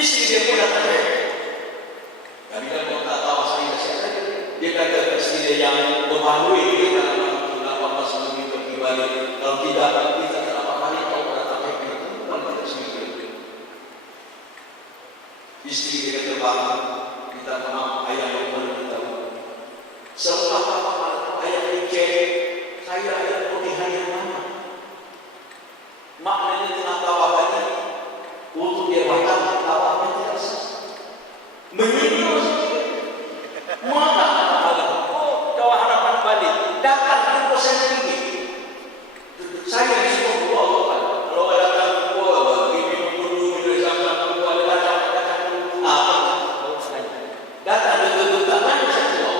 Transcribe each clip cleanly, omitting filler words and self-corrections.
Istri dia pun datang dia. Kami dah mau tak tahu saya siapa. Dia kata ke istri dia yang berbaloi dia dalam 18 minggu kembali. Kalau tidak, kita tak dapat balik kalau datang dia. Bukan kita sendiri. Istri dia kata bang, kita maaf ayah yang mana kita tahu. Selepas apa ayah dicek, saya ayah pilihan yang mana? Maknanya tengah tawakannya untuk dia batal tawakan tidak sah. Menyindir mana ada? Oh, kau harapan balik datang 1% tinggi. Saya disuruh dua orang. Kalau datang dua, ini dulu dia sama dua datang. Datang dengan tangan saja.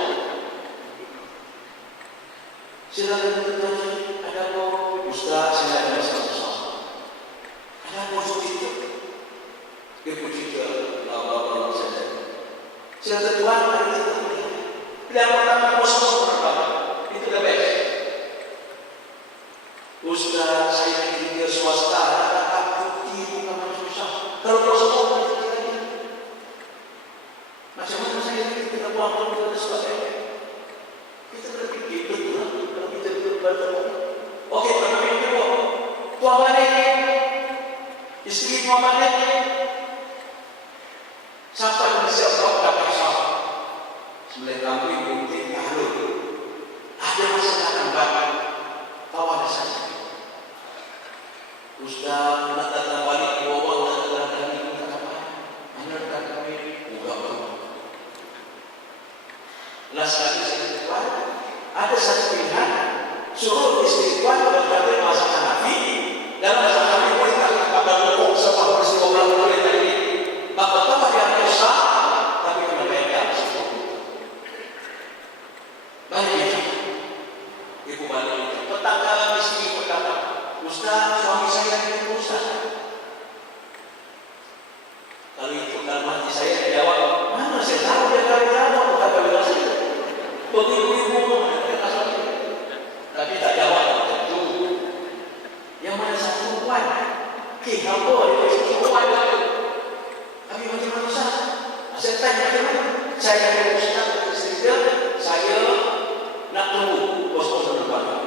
Silakan bertanya. Ada apa? Ustaz, saya ada masalah. Ada positif. Dia puji ke Allah saja. Silakan Tuhan hari itu. Pilihan pertama positif pertama. Itu dah best. Ustaz, saya tinggal swasta. Datang cuti bukan susah. Kalau positif macam mana saya kita buang waktu dan sebagainya. Kita berpikir betul. Kalau kita betul. Okey, pertama yang kedua. Tuan balik. Isteri tuan balik. Sampai Malaysia berapa dapat sahab. Sembelih kambing, gunting, halus. Ada masa datang balik. Tahu ada saja. Ustaz, nak datang balik. Bawa nak datang balik. Minta apa? Mana datang kami? Bukan. Last kali saya tuan, ada satu pilihan. Suruh istri tuan berkata masakan Nabi. Dalam masakan Nabi mereka akan berkong sebab peristiwa berlaku tadi. Maka tahu dia dosa, tapi kena bayar. Balik ibu balik. Petanggalan istri berkata, Ustaz, suami saya itu Ustaz. Kalau itu dalam hati saya jawab, mana saya tahu dia jawab, bukan bagi saya. Begitu-begitu tapi tak jawab tentu. Yang mana satu perempuan? Okey, apa dia satu perempuan lagi? Tapi macam mana Ustaz? Saya tanya macam mana? Saya ada Ustaz isteri dia, saya nak tunggu bos-bos depan.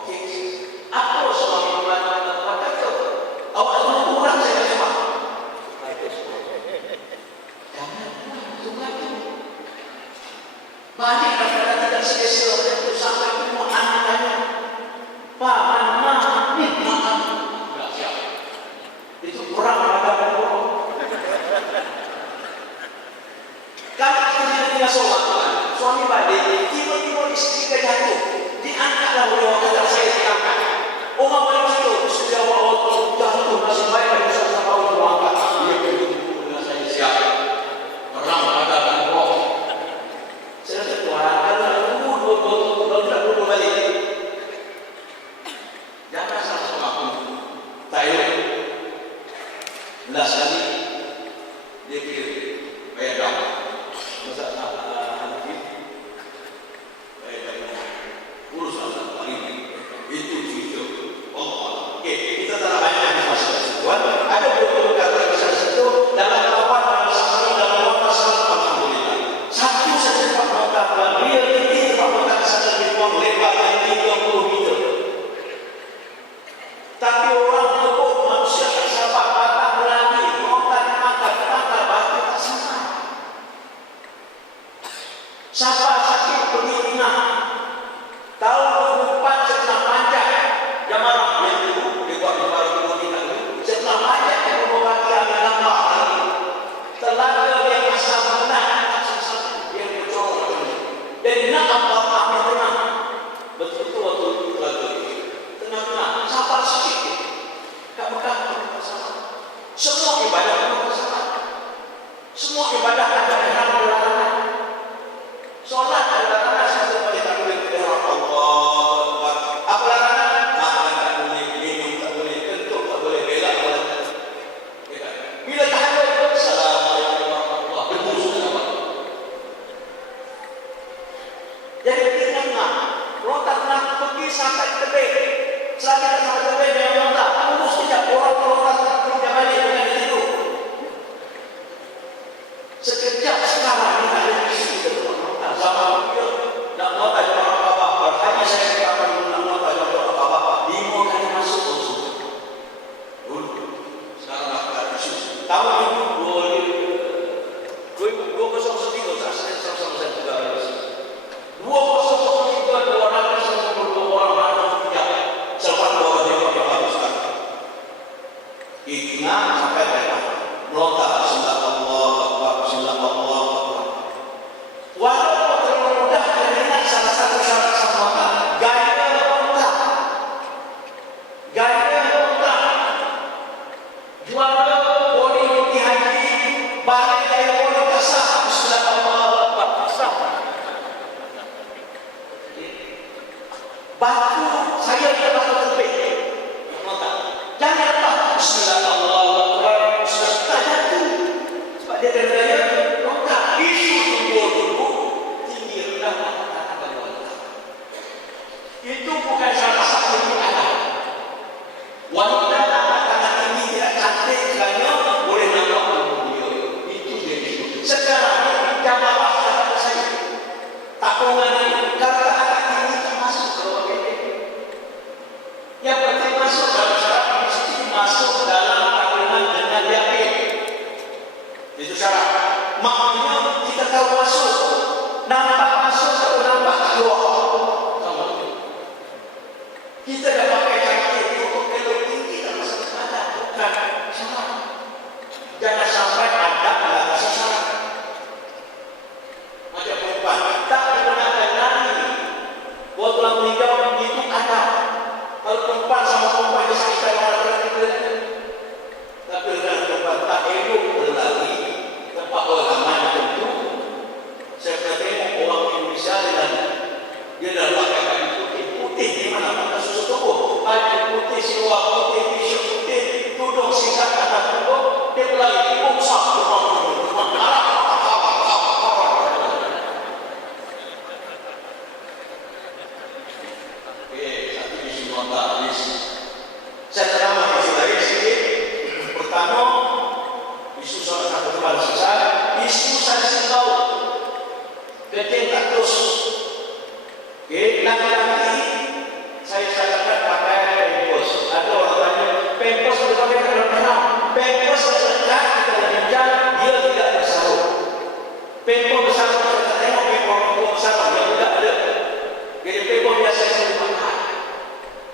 Okey. Apa suami perempuan kata? Awak tunggu kurang saya kata apa? Jangan tunggu. Banyak kadang-kadang tidak selesa untuk sampai itu anak-anak. Pak, mana ni? Tak siap. Itu kurang pada orang. Kalau kita tidak solat, suami balik, tiba-tiba istri jatuh, diangkatlah oleh orang kata saya diangkat. Orang balik itu sudah orang jatuh masih baik pada suatu tahun diangkat. Dia berjumpa dengan saya siap. Orang pada orang. Saya kata Tuhan, kalau tidak dulu balik. Jangan sama-sama aku. Tayo. 11 kali. Dia kira. Bayar dah. Masa nanti. Bayar dah. Urus Allah. Itu cerita. Allah. Okey. Kita tak banyak yang masuk Tuhan. Ada beberapa kata besar situ. Dalam kawan, dalam sahara, dalam masalah. Alhamdulillah. Satu saja Pak Mata. Real ini Pak Mata kesana dibuang lebar yang 30 meter. Tapi orang berbuk manusia tak sabar. Batang lagi. Orang makan batu tak sabar. Siapa sakit pergi ingat. Tahun 2004 setelah panjang. Jamarah yang dulu. Dia buat jamarah dulu kita dulu. Setelah panjang yang berbagi ambil nampak lagi. Telaga dia masa menang. Dia bercorong macam ni. Jadi nak apa ambil tengah. Betul-betul waktu itu telaga. Tengah-tengah. Sabar sikit. Tak bekah. Semua ibadah sabar. Semua ibadah ada dalam larangan. Solat ada larangan. Saya boleh tak boleh berdoa Allah. Apa larangan? Makan tak boleh, minum tak boleh, kentut tak boleh, belak tak boleh. Bila tahajud, Assalamualaikum warahmatullahi wabarakatuh. Debu sudah sama. Jadi tengah-tengah. Rotak nak pergi sampai tebing. Selagi tak sampai tebing, dia rotak. Tunggu sekejap. Orang rotak kerja balik dengan itu. batu saya tidak bakal terbit. Jangan lepas Bismillahirrahmanirrahim. Sudah jatuh. Sebab dia kena daya rokat. Isu tubuh dulu tinggi rendah mata bagi wanita. Itu bukan salah satu yang ada. Wanita tangan tinggi tidak cantik kerana boleh nampak tubuh dia. Itu dia isu. Sekarang jamaah kata saya takungan ini kata anak tinggi tak masuk ke bawah ini. Yang penting masuk dalam syarat mesti masuk dalam takungan dengan yakin. Itu syarat. Maknanya kita tahu masuk, nampak masuk atau nampak keluar. Kita dah pakai cantik untuk elok tinggi tak masuk ada, bukan syarat. Jangan sampai ada dalam syarat. Macam perempuan tak digunakan lagi. Buat tulang meninggal itu ada. Kalau perempuan sama perempuan dia sakit dalam orang lelaki. Tapi kalau perempuan tak elok lelaki, tempat orang ramai macam itu. Saya pernah tengok orang Indonesia dia dah pakai baju putih di mana mana susu tubuh. Baju putih, seluar putih, t-shirt putih, tudung singkat atas tubuh. Dia pelagi bungsak saya terangkan isu lain sedikit. Pertama, isu soal satu kepala sesat, isu saksi tahu, kencing tak terus. Laki-laki saya sarankan pakai pempos. Ada orang tanya, pempos dipakai dalam pempos sedekat kita menjal, dia tidak bersarung. Pempos bersarung kita tengok pempos bersarung yang tidak ada. Jadi pempos biasa saya dipakai.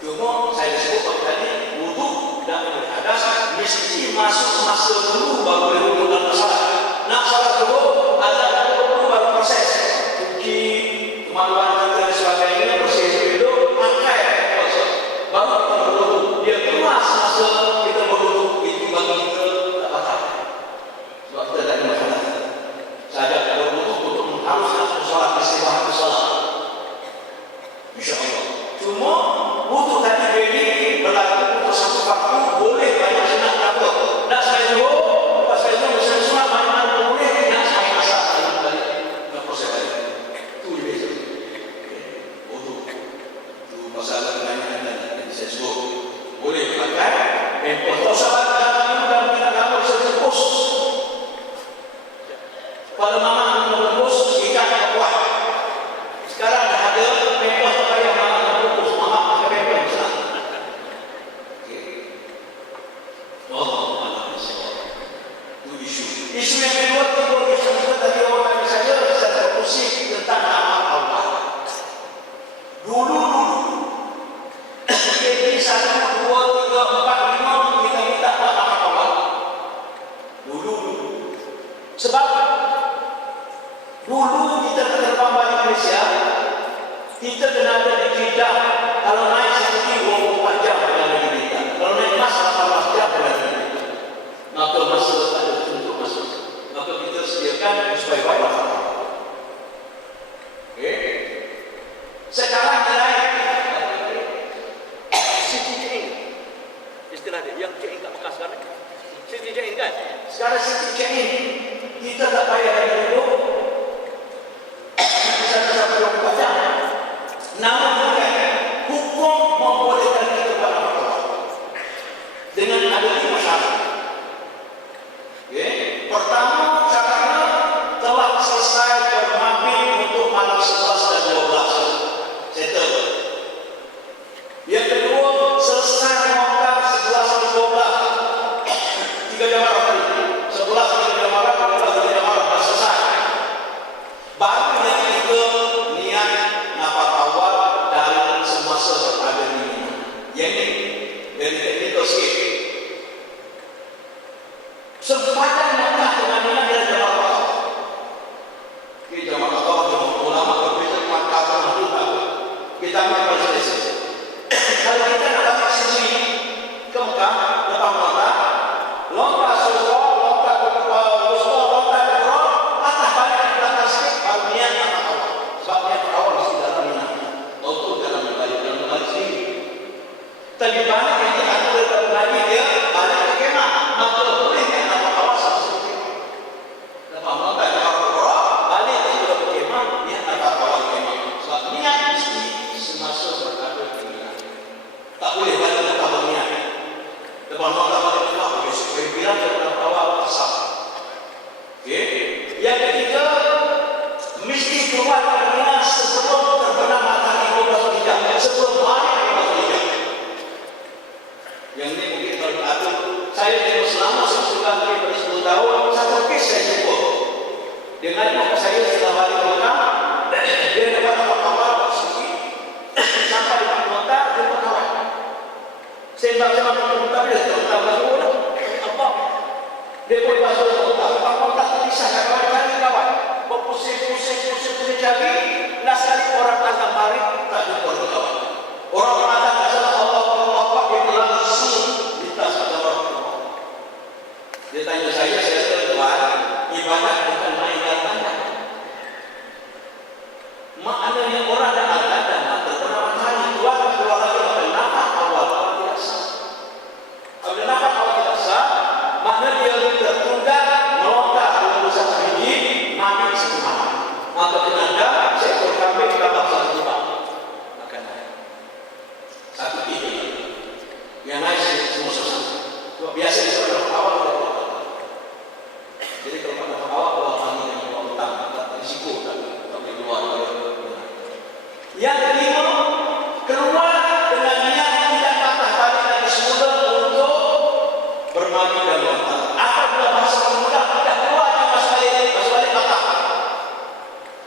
Cuma saya sebut tadi wudhu dan hadas mesti masuk masa dulu baru boleh wudhu dan salat. Nak salat dulu ada dulu baru proses cuci kemaluan kita dan sebagainya, bersih dulu pakai proses baru kita wudhu. Dia keluar masa kita wudhu itu bagi kita tak batal. Sebab kita tak ada masalah. Saja kalau wudhu untuk mengharuskan salat istimewa salat. Insya-Allah. Cuma wudhu tadi ini berlaku untuk satu waktu boleh banyak sunat apa. Nak saya jauh, pas saya jauh saya sunat banyak boleh. Nak saya masak saya balik, nak proses balik. Itu lebih betul. Wudhu itu masalah dengan saya sebut boleh pakai pempos. Kalau sahabat dalam itu dalam kita kamu bisa tembus. Kalau mama nak tembus ikat yang kuat. Sekarang dah ada pempos tak payah mama. Isu yang kedua timbul isu tadi orang saja saya fokuskan tentang nama Allah. Dulu jadi 1, 2, 3, 4, 5 kita minta nama Allah. Dulu sebab dulu kita terbang balik Malaysia, kita kena ada di Jeddah. Kalau naik seperti 24 jam berada di Jeddah. Kalau naik mas 18 jam berada di Jeddah. Maka masa ada untuk masuk. Maka kita sediakan supaya baik. Sekarang lain City Chain. Istilah dia yang chain kat bekas sekarang. City Chain kan? Sekarang City Chain kita tak payah lagi dulu. Bisa sampai 24 jam. Namun hukum membolehkan kita buat apa-apa. Dengan ada 5 syarat. Pertama, syaratnya telah Tapi banyak yang diatur oleh Nabi dia balik ke kemah. Maka boleh kan dapat kawasan seperti itu. Lepas maka orang balik ke kemah, dia dapat kawasan kemah. Sebab niat mesti semasa berada di kemah. Tak boleh balik ke kemah niat. Lepas maka balik ke kemah, supaya bilang dia dapat kawasan asal. Okay. Yang ketiga, mesti keluar dari Mina sebelum terbenam matahari 12 hijab, sebelum balik 12 hijab. Yang ini mungkin kalau diatur, saya tengok selama 10 kali pada 10 tahun, satu kes saya jumpa. Dengan maka saya setelah balik ke Mekah, dia dapat awal sedikit, sampai di Mekah, jumpa kawan. Sembang-sembang di Mekah, dia terutama masuk lah. Apa? Dia pun masuk ke Mekah, Mekah terpisah, kawan-kawan. Pusing-pusing cari, nak sekali orang datang balik, tak jumpa kawan. Orang datang ke sana, Allah, dia langsung lintas pada orang. Dia tanya saya tuan, ibadah bukan main datang. Maknanya orang datang, terkenal matahari, tuan keluar lagi, kenapa awal tidak sah? Apabila nampak awal tidak sah, maknanya dia tertunda, melontar dalam dosa biji, mati sempurna. Maka kenapa seekor kambing dapat satu juta makanan. Satu tiga. Yang lain semua susah. Biasa itu adalah awal dari awal. Jadi kalau pada awal mandi dan awal utang, tak risiko tak keluar. Yang kelima, keluar dengan niat tidak patah balik dari semula untuk bermandi dan lontar. Apabila masa mudah tidak keluar masuk balik patah.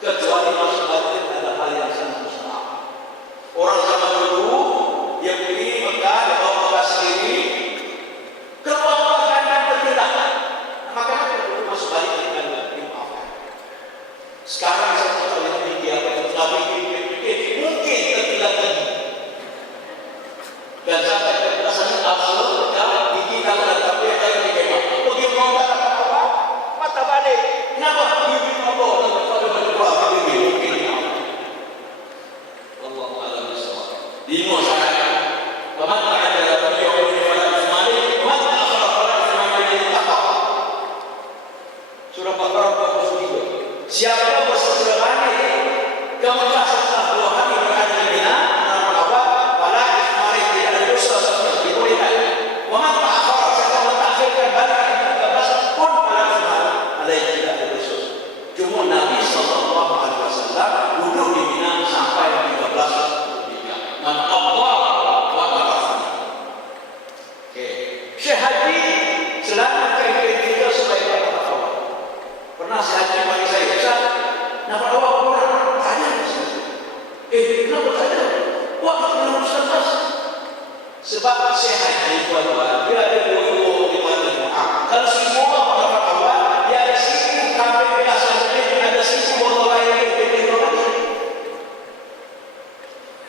Kecuali masuk balik ada hal yang sangat mustahil. Orang zaman dulu dia pergi Mekah, dia bawa bekal sendiri, keluar kandang terdedah. Maka dulu masuk balik dengan dimaafkan. Sekarang saya tak tahu yang ini dia tapi mungkin tertinggal lagi. Dan sampai ke rasanya absolut dan gigi kalau ada tapi ada yang dikemah. Pergi melontar apa? Mata balik. Kenapa? Gigi apa? Pada berdoa mungkin. Wallahu a'lam bishawab. Lima syarat. Pemata ada dalam yang pada Ismail, pemata asal pada Ismail yang takwa. Surah Baqarah 43. Siapa bersedia balik ke Mekah setelah 2 hari berada di Mina, menurut awal, pada Ismail tidak ada dosa seperti dibolehkan. Pemata asal siapa mentakhirkan balik ke 13 pun pada Ismail ada yang tidak ada dosa. Cuma Nabi SAW duduk di Mina sampai 13 man Allah wa ta'ala. Syekh Haji selamatkan kita supaya kita tahu. Pernah Syekh Haji bagi saya, Ustaz, nampak awak orang tanya kenapa tanya? Wah, kenapa Ustaz? Sebab Syekh Haji tuan-tuan, dia ada dua di mana. Kalau semua orang nampak awak, dia ada sisi kambing biasa saja, ada sisi orang lain yang berbeza lagi.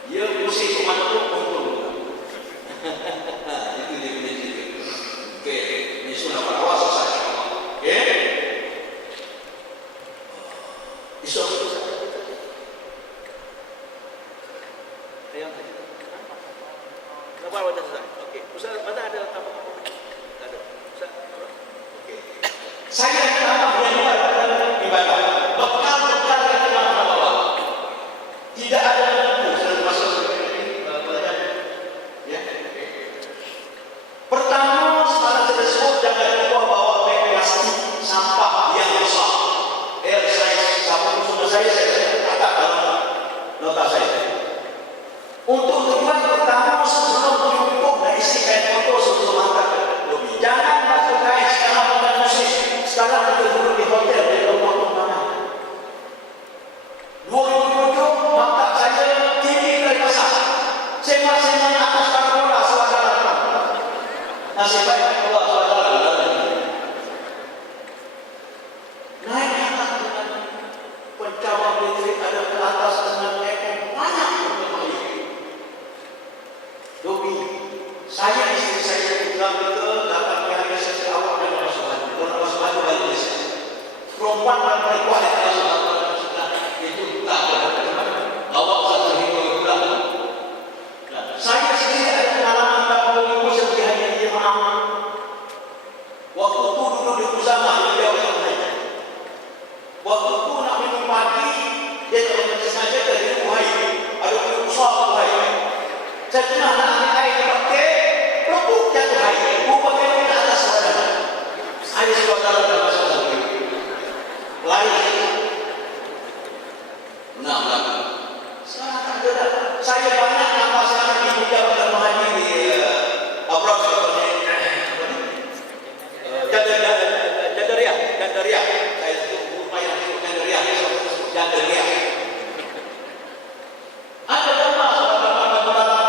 Dia pusing ke mana pun untung. Itu dia punya cerita. Okey, ini sudah awal selesai. Okey. Esok Lepas wadah Ustaz. Okey. Ustaz, mana ada tambahan? Tak ada. Ustaz. Okey. Saya tambah dalam ibadah. Bekal-bekal yang kita bawa. Tidak ada buku dalam masa pelajaran. Ya. Pertama, semalam saya sebut jangan lupa bawa beg plastik sampah yang besar. Saya sampah sudah saya kata dalam nota saya. Untuk tujuan pertama sebelum jumpa dan isi kain foto sebelum hantar ke lobi. Jangan masuk kain sekarang bukan muslim. Sekarang kita duduk di hotel di rumah mana. 2007 maktab saya saya banyak nama saya dibuka pada mengaji di Abraham Jandaria. Saya lumayan Jandaria. Ada nama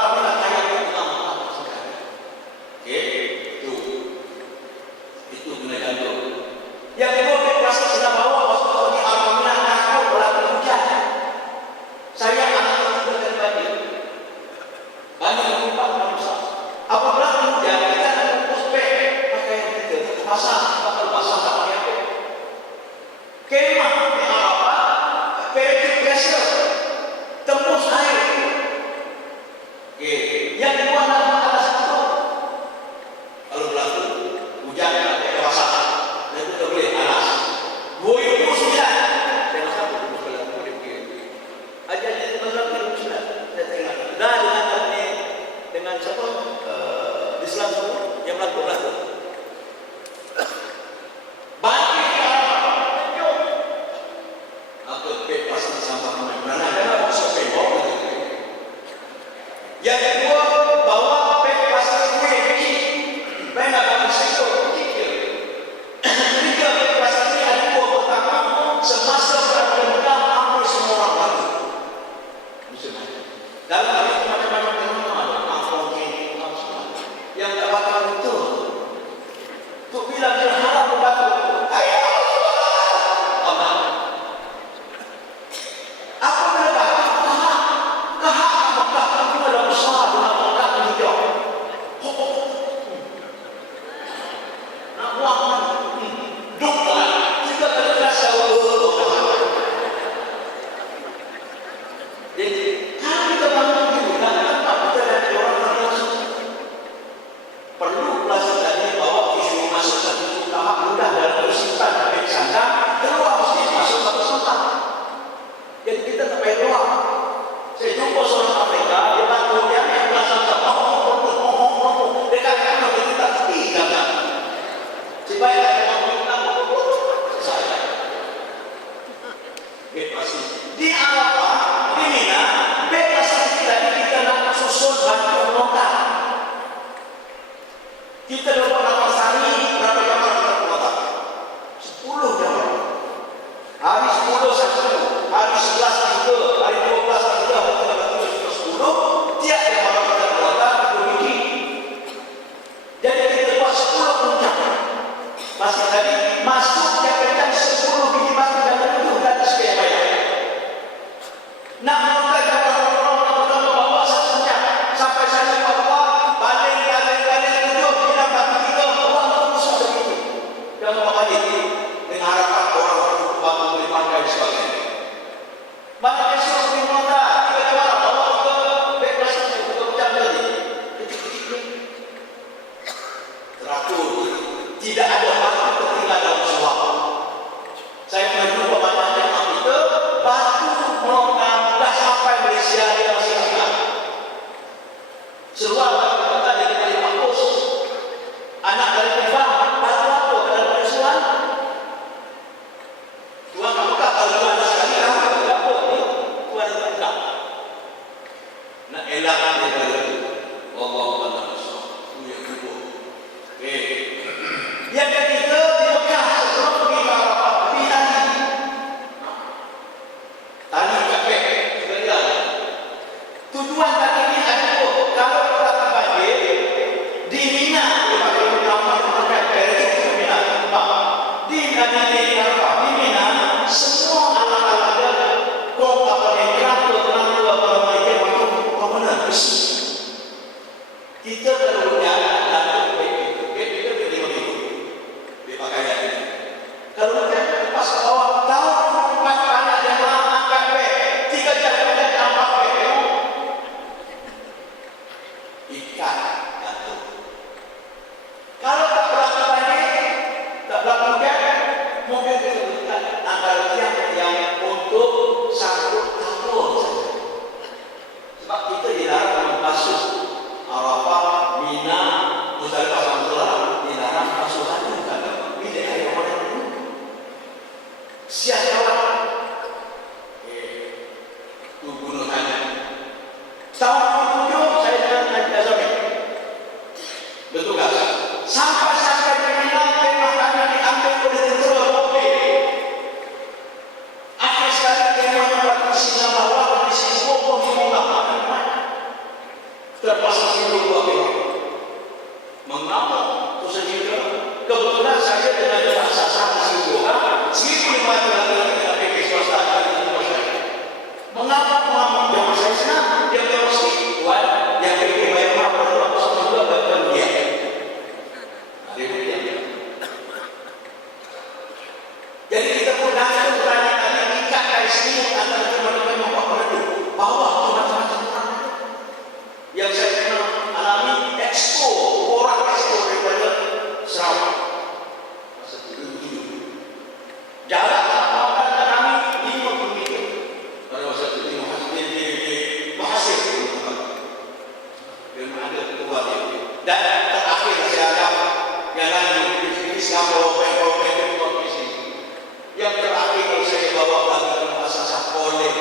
kami nak tanya nama. Oke, itu guna jantung. Yang kedua, kelas sudah bawa waktu di Alhamdulillah takut berlaku hujan. Saya anak itu dari banjir. Banyak lupa besar. Apabila hujan, kita ada kukus pakaian kita basah, bakal basah tak pakai apa. Kemah di Arafah, peretik biasa, tembus air. Yang kedua nama ada satu. Kalau berlaku hujan, ada basah. Dan itu boleh panas. 2009 saya satu aja jadi masalah 2009 saya tengok. Dah dengan siapa Islam semua yang berlaku. Banyak aku bebas sampah mana ada sampai bawah. Yang kedua bawa bebas kue kecil. Banyak orang situ kecil. Tiga bebas ini ada dua pertama semasa berada hampir semua orang baru. Dalam hal itu macam-macam yang tak bakal betul. Untuk bilang dia harap membantu. Ayo, Allah. Apa bila bakal kahak Mekah itu adalah besar dengan Mekah hijau. Nak buang duk lah. Kita kena rasa jadi kalau kita bangun dulu dan tempat kita dari orang langsung perlu pelajari bahwa isu masuk satu tahap mudah dalam bersimpan habis sandang keluar mesti masuk satu tempat. Jadi kita tak payah keluar. Saya jumpa seorang Afrika dia bantu dia yang berasal dekat kanan kita tak tepi kan. Supaya ada orang saya. Pasti di Arafah di Mina bebas tadi kita nak susun bantu melontar. Kita lupa nama sari berapa jamaah kita melontar? 10 jamaah. Hari 10 satu, hari 11 tiga, hari 12 tiga, hari 13 10. Tiap jamaah kita melontar itu biji. Jadi kita buat 10 puncak. Masih tadi masuk yang kencang 10 biji batu dan itu dan sekian banyak. Nak melontar jamaah bawa satu puncak sampai sana bawa balik tujuh bilang batu kita buang terus begitu. Dan balik dengan harapan orang bantu boleh pandai dan sebagainya. Mana besok di melontar kita jamaah bawa ke bebas itu ke puncak tadi. Teratur tidak ada batu tertinggal dalam suap. Saya pernah jumpa banyak jamaah kita batu melontar dah sampai Malaysia dia masih ingat. Seruan batu melontar dari Kali Pakos. Anak dari Pembang batu apa dalam persoalan? Tuan tak buka kalau tuan dah sekali tahu apa ni? Tuan tak buka. Nak elakkan daripada itu. Wallahu a'lam bishawab. Itu yang kedua. Yang ketiga di Mekah sebelum pergi ke Arafah pergi tali kapek sebenarnya. Tujuan tadi ini ada dua. Kalau berlaku banjir di Mina dia pakai nama pakai peretik di Mina di Arafah di Mina semua alat-alat dia kok apa ni traktor apa mereka waktu komunal besi Tahun 77 saya dengan Haji Azami bertugas. Sampai terminal kemah kami diambil oleh tentera mobil. Akhir sekali kemahnya partisi nama Allah, partisi semua dimulai. Terpaksa singgah dua kemah. Mengapa? Itu saja. Kebetulan saya dengan bahasa sama singgah 1.500 lagi dengan PP swasta dari Indonesia. Mengapa yang saya senang? Dia terus kuat, yang PP bayar mahal, aku sama juga bayar dia. Jadi kita pun langsung berani-berani ikat dari sini antara teman-teman yang membuat itu bahwa macam-macam orang yang saya kenal alami expo, orang expo daripada Sarawak. Masa itu jarak makan kami 50 meter. Pada masa itu di Mahasiswa yang ada ketua dia. Dan terakhir saya ada yang lain di Singapura, yang terakhir saya bawa lagi ke masa sekolah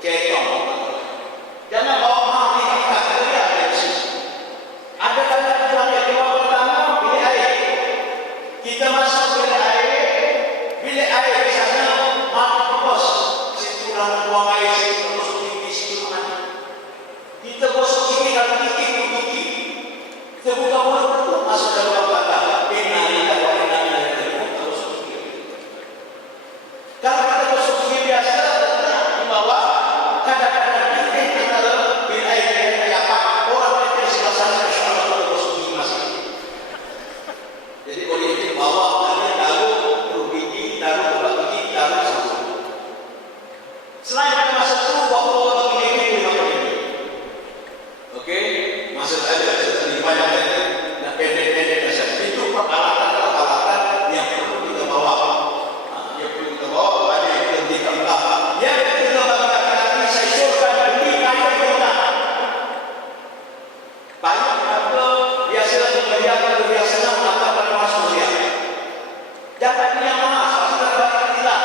Ketong. Jangan bawa mahal di tempat kerja ada di sini. Ada banyak tuan yang keluar pertama bilik air. Kita masuk bilik air di sana mahal bos. Situ orang buang air, situ gosok gigi, situ mandi. Kita gosok gigi kalau gigi. Kita buka mulut masuk dalam kata inna kalau kita gosok gigi biasa, di bawah kadang-kadang bilik antara bilik air dan apa orang yang tersebar sana insyaAllah kalau gosok gigi masih. Jadi kalau di bawah kami taruh gigi, taruh obat gigi, taruh sabun. Selain pada masa itu waktu obat gigi di mana ini? Oke, maksud ada di banyak dan pendek-pendek saja. Itu peralatan yang perlu kita bawa. Yang ketiga bagi saya suruhkan beli payung kita. Payung apa biasa membayar biasanya maka pada masuk dia. Dapat yang mahal sudah bayar kita.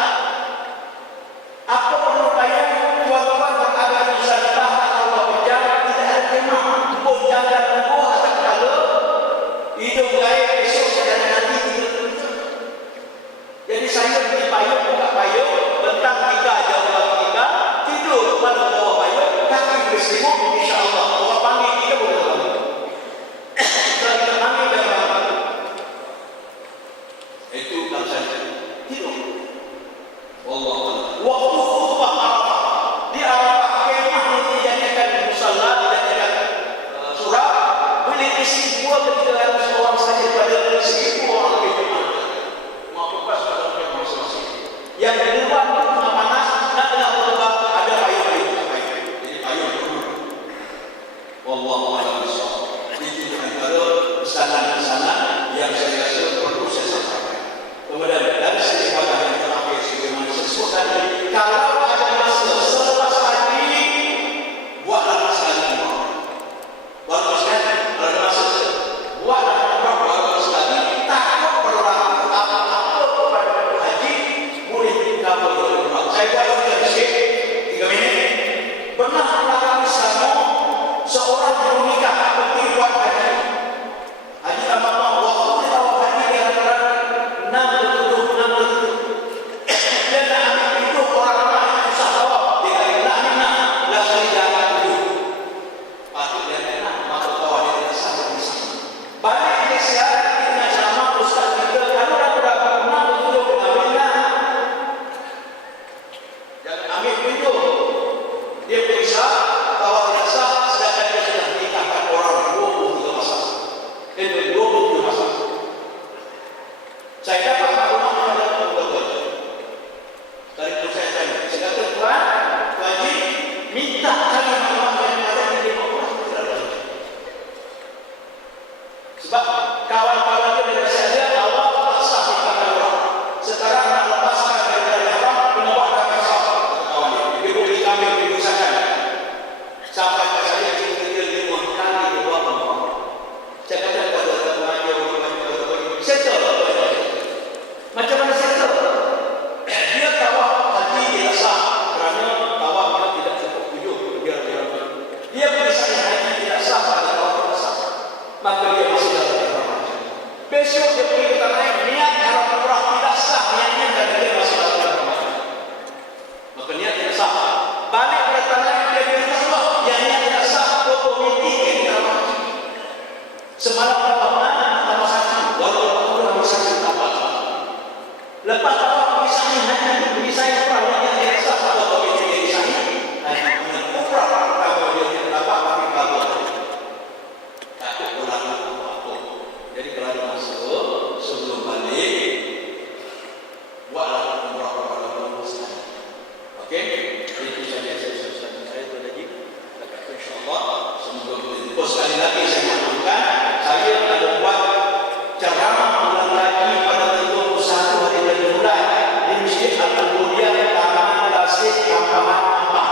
Apa perlu payung tuan-tuan berada di Nusantara atau berjalan tidak ada tema. Pun jalan buku atau kalau hidup gaya besok dan nanti tidak. Jadi saya beli payung buka payung. Bentang 3 jam tidur pada bawah payung kaki berselimut insyaAllah bawah panggil kita boleh bangun setelah kita panggil dan bangun itu kan saja tidur Allah waktu khutbah Arafah di Arafah kemah yang dijadikan di musalla dijadikan surah boleh isi 2-300 orang saja pada 1.000 orang lebih jemaah maupun pas pada kemah masing-masing yang di luar panas nak dengar khutbah ada payung. Jadi payung dulu. Wallahu a'lam bishawab. Itu antara pesanan-pesanan yang saya rasa perlu saya sampaikan. Kemudian dari segi pada yang terakhir sebagaimana saya sebutkan tadi, kalau ada masa selepas haji buatlah sekali umrah. Buatlah sekali ada masa buatlah umrah buatlah sekali takut berlaku apa-apa pada haji boleh dikabul. Saya buat juga sikit 3 minit. Pernah melakukan sama seorang yang menikah pergi buat haji. Haji Ramadan waktu dia tahu haji dia antara 6 dia nak ambil hidup orang ramai susah jawab. Dia kata nak ambil lah sekali jalan dulu. Patut dia nak masuk bawah dia tidak sampai di sana. Balik Malaysia kita sama ustaz kita kalau dah pernah betul ambil jangan ambil video dia periksa besok dia pergi ke tanah air, niat haram umrah tidak sah, niatnya dan dia masih lakukan Ramadan. Maka niat tidak sah. Balik ke tanah air dia pergi Allah, yang niat tidak sah, otomatik dia tidak mati. Semalam tambah satu, walaupun tambah satu tambah. Lepas awak pergi sahih haji, pergi sahih umrah, yang tidak sah, otomatik dia sahih. Haji dengan umrah, kalau dia tidak dapat mati kabur. Tak pulang apa-apa. Jadi kalau ada masuk sebelum balik, buatlah umrah kepada Allah sekali. Okey? Itu saja saya tu lagi. InsyaAllah semoga kita sekali lagi saya maklumkan, saya ada buat ceramah ulang lagi pada 21 hari bulan di Masjid Al-Qudiyah Taman Tasik Kampung Ampah.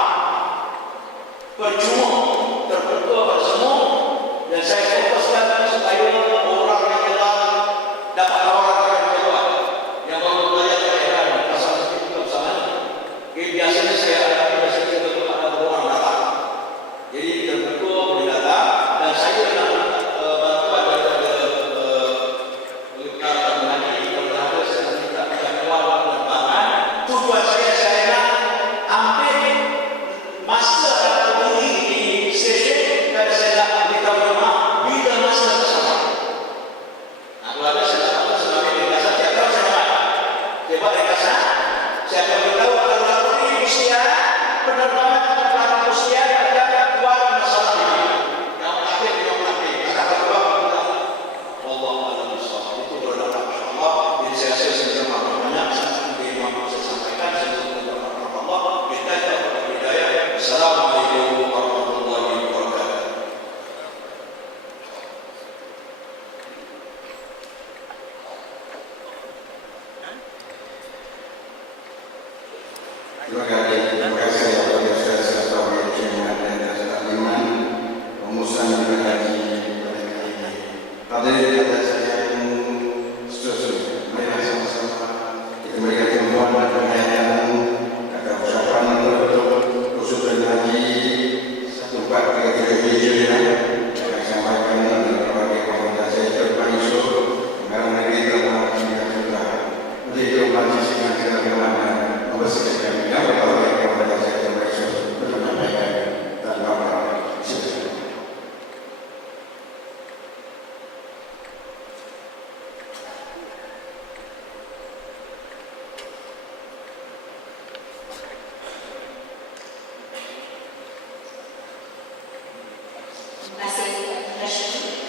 Percuma terbuka bersemu dan saya fokuskan supaya orang yang telah dapat tawaran yang kedua yang baru belajar kelahiran pasal seperti itu bersama. Biasanya saya juga ada orang datang. Jadi terbuka boleh datang dan saya nak bantuan daripada perkara mengenai kalau saya minta keluar penerbangan. Tujuan saya nak ambil masa atau beri di stesen dan saya nak beritahu rumah bila masa bersama. Kalau ada saya dapat selama di kasar, tiap tahun saya dapat. Saya buat di kasar, saya akan beritahu kalau aku ini usia penerbangan penerbangan usia ada keluar masalah ini. Yang akhir akan keluar Allah alam bisawab. Itu doa insyaAllah. Jadi saya sendiri banyak yang mampu saya sampaikan sebelum Allah. Kita dapat hidayah. Assalamualaikum warahmatullahi wabarakatuh. Terima kasih kepada Ustaz Syahrul Yassin dan takliman pemusahan haji pada kali ini. Hadirin kata saya yang seterusnya, mari sama-sama kita berikan jempuan dan penghayatan kata ucapan untuk khususan haji 1433 Hijriah yang disampaikan oleh berbagai komunitas saya termasuk negara negeri terutama kita menjadi umat sisikan sebagaimana membersihkan yang berbagai komunitas saya termasuk menyampaikan dan bapak silakan. Terima kasih.